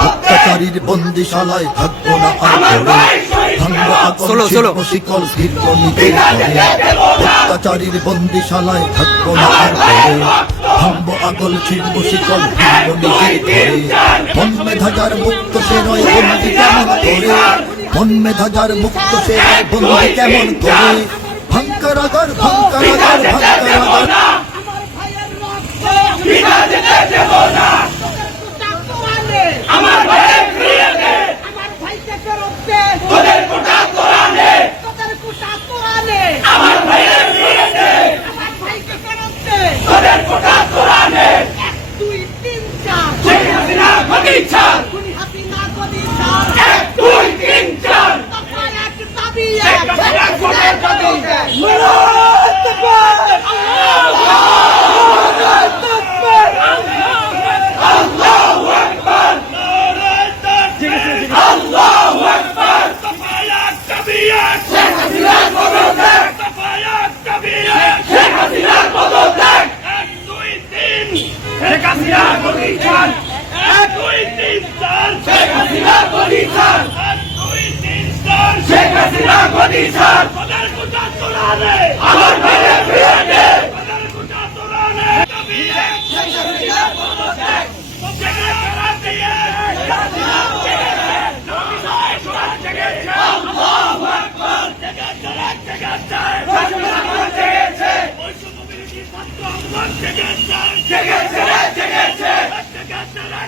অত্যাচারীর বন্দিশালায় থাকব না অত্যাচারীর বন্দিশালায় থাকব না ভাঙবো আকল শিল্প শিকল দীর্ঘ নিজের ঘরে। মন মেধাজার মুক্ত সে নয় বন্দি কেমন করে? মন মেধাজার মুক্ত সে নয় বন্দি কেমন করে? ভঙ্করাগর ভঙ্করাগর আমার ভাইয়ের রক্ত আমার ভাইয়ের ফিরিয়ে দে আমার ভাইকে ফেরত দে তোদের কোটা তোরা নে তোদের কোটা তোরা নে আমার ভাইয়ের ফিরিয়ে দে আমার ভাইকে ফেরত দে তোদের কোটা তোরা নে এক দুই তিন চার শেখ হাসিনা গদি চার খুনি হাসিনা গদি চার এক দুই তিন চার দফা এক দাবি এক শেখ হাসিনা গদি চার আমার ভাইয়ের ফিরে দে। আমার কোটা তোরা নে। শেখ হাসিনা আল্লাহু আকবার। জেগে জেগেছে বৈষ্ণবীর ছাত্র আন্দোলন জেগেছে জেগেছে জেগেছে জেগেছে জেগেছে বৈষ্ণবীর ছাত্র জেগেছে